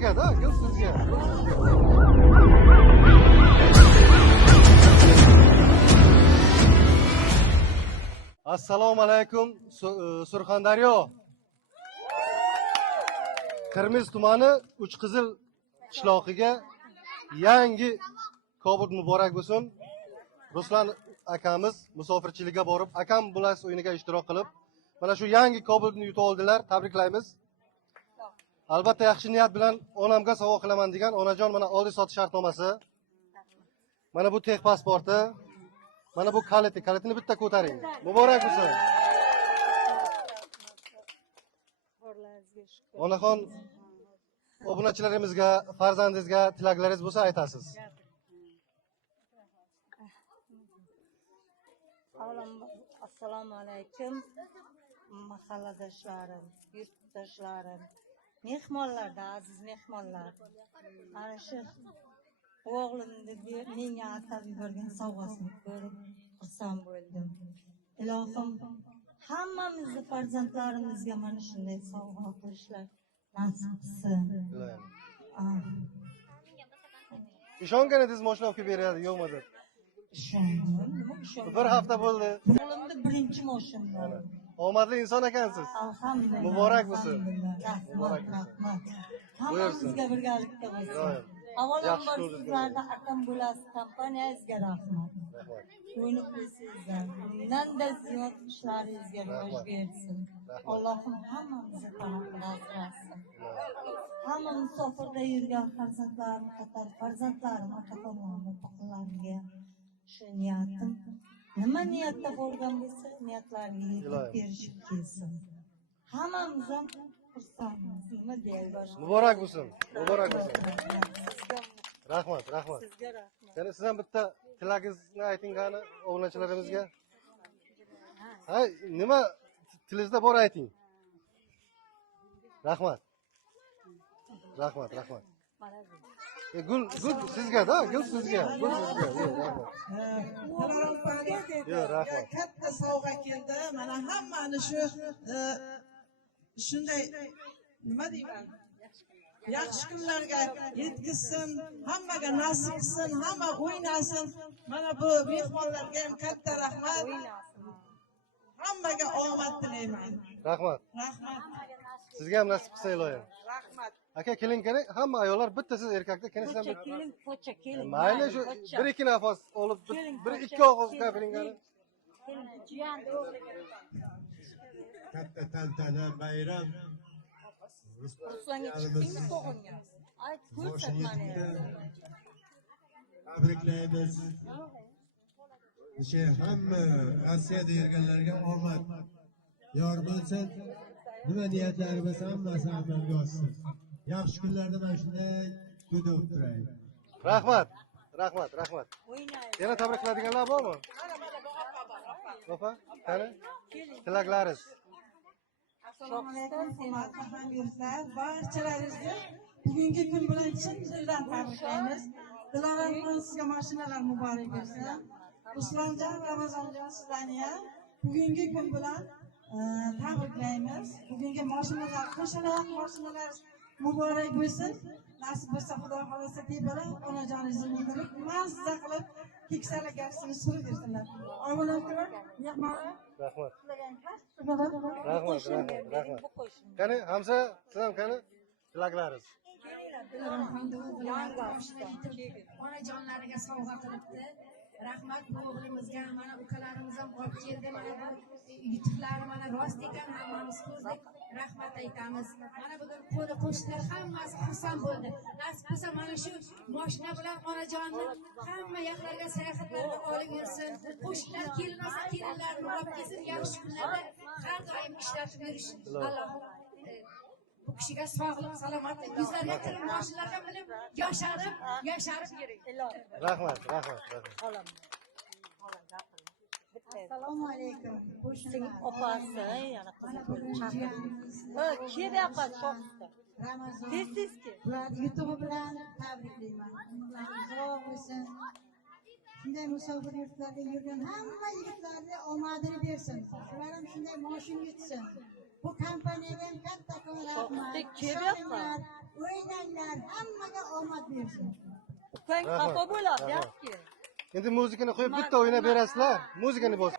sizga-da, gul sizga. Assalomu alaykum, Surxondaryo. Qirmiz tumani Uchqizil qishlog'iga yangi Cobalt muborak bo'lsin. Ruslan akamiz musofirchilikka borib, akam bilasiz o'yiniga ishtirok qilib, mana shu yangi Cobaltni yutib oldilar. Tabriklaymiz. Albatta yaxshi niyat bilan onamga sovg'a qilaman degan onajon mana oldi sotish shartnomasi. Mana bu tex pasporti. Mana bu kalitini bitta ko'taring. Muborak bo'lsin. Onaxon obunachilarimizga, farzandingizga tilaklaringiz bo'lsa aytasiz. Assalomu alaykum. Mahalladoshlarim, yurtdoshlarim, mehmonlarda, aziz mehmonlar. Mana shu o'g'limni menga atab yuborgan sovg'asini ko'rib xursand bo'ldim. Ilohim hammamizni farzandlarimizga mana shunday sovg'a qilishlar nasib qilsin. Ishonganingiz mashina olib beradi, yo'qmi deb? Ishondim. Bir hafta bo'ldi. O'g'limni birinchi mashina. Omadli inson ekansiz. Alhamdulillah. Muborak bo'lsin. Rahmat, rahmat. Hammamizga birgalikda bo'lsin. Avvalambor sizlarda akam bo'lasiz, kompaniyangizga rahmat. O'ynab qo'ysizlar. Bundan-da ziyod ishlaringizga rivoj bersin. Allohim hammamizni panohida asrasin. Hamma musofirda yurgan farzandlarim qator farzandlarim, ota-onalarim, ota-onalarimga shu niyatim nima niyatda bo'lgan bo'lsa, niyatlariga yetib berishib kelsin. Hammamiz ham xursandmiz. Nima deyay boshqa? Muborak bo'lsin. Muborak bo'lsin. Rahmat, rahmat. Sizga rahmat. Yana siz ham bitta tilagingizni ayting qani obunachilarimizga. Ha, nima tilingizda bor ayting. Rahmat. Rahmat, rahmat. Gul sizga-da, gul sizga. Gul sizga. Yo'q, rahmat. Katta sovg'a keldi. Mana hammani shunday nima deyman? Yaxshi kunlarga yetkazsin, hammaga nasib qilsin, hamma o'ynasin. Mana bu mehmonlarga ham katta rahmat. Hammaga omad tilayman. Rahmat. Rahmat. Sizga ham nasib qilsin iloyim. Rahmat. Aka keling, hamma ayollar bitta siz erkakda, sizdan bir Keling, pocha, keling. mayli shu bir ikki nafas olib, bir ikki og'iz gapiring qani. Katta tantana bayram. Ruslanga chiqdingmi tog'imga? Ayt, ko'rsat mana. Tabriklaymiz. O'sha hamma Rossiyada yurganlarga omad yor bo'lsin. Nima niyatlari bo'lsa hammasi amalga oshsin. Yaxshi kunlarda mana shunday ko'dib turaylik. Rahmat. Rahmat, rahmat. O'ynaylik. Yana tabrikladiganlar bormi? Opa, qani? Tilaklaringiz. Assalomu alaykum, hurmatli hamyurtlar. Barchalaringizni bugungi kun bilan chin dildan tabriklaymiz. Dilorajon sizga mashinalar muborak bo'lsin. Ruslanjon, Ramazonjon sizlarni ham bugungi kun bilan tabriklaymiz. Bugungi mashinalar, qo'shaloq mashinalar muborak bo'lsin. Nasib bo'lsa Xudo xolasa tepadan onajoningizni mindirib, mazza qilib keksalik garsini surib bersinlar. Obunachilar, mehmonlar. Rahmat. Rahmat, rahmat. Qani, Hamza, siz ham qani? Tilaklaringiz. Onajonlariga sovg'a qilibdi. Rahmat bu o'g'limizga, mana ukalarimiz ham olib keldi. Mana bu yutuqlari mana rost ekan, hammamiz ko'rdik. Rahmat aytamiz. Mana bugun qo'ni qo'shnilar hammasi xursand bo'ldi. Nasib bo'lsa mana shu mashina bilan onajonni hamma yoqlarga sayohatlarga olib yursin. Qo'shnilar kelin olsa kelinlarni olib kelsin. Yaxshi kunlarda har doim ishlatib yurish. Alloh bu kishiga sog'lik, salomatlik, yuzlariga kirib mashinalarga minib yosharib kerak. Rahmat, rahmat, rahmat. Assalomu alaykum. Qo'shning opasi yana qizni chaqirdi. Keldi opa shoxda. Tez-tezki. YouTube bilan tabriklayman. Umrlaringiz bo'lsin. Shunday musofir yurtlarda yurgan hamma yigitlarga omadini bersin. Ular ham shunday mashina yutsin. Bu kompaniyaga ham katta rahmat. o'ynanglar, hammaga omad bersin. Sen xafa bo'ladi, yaxshi. Endi muzikani qo'yib bitta o'ynab berasizlar. Muzikani bos.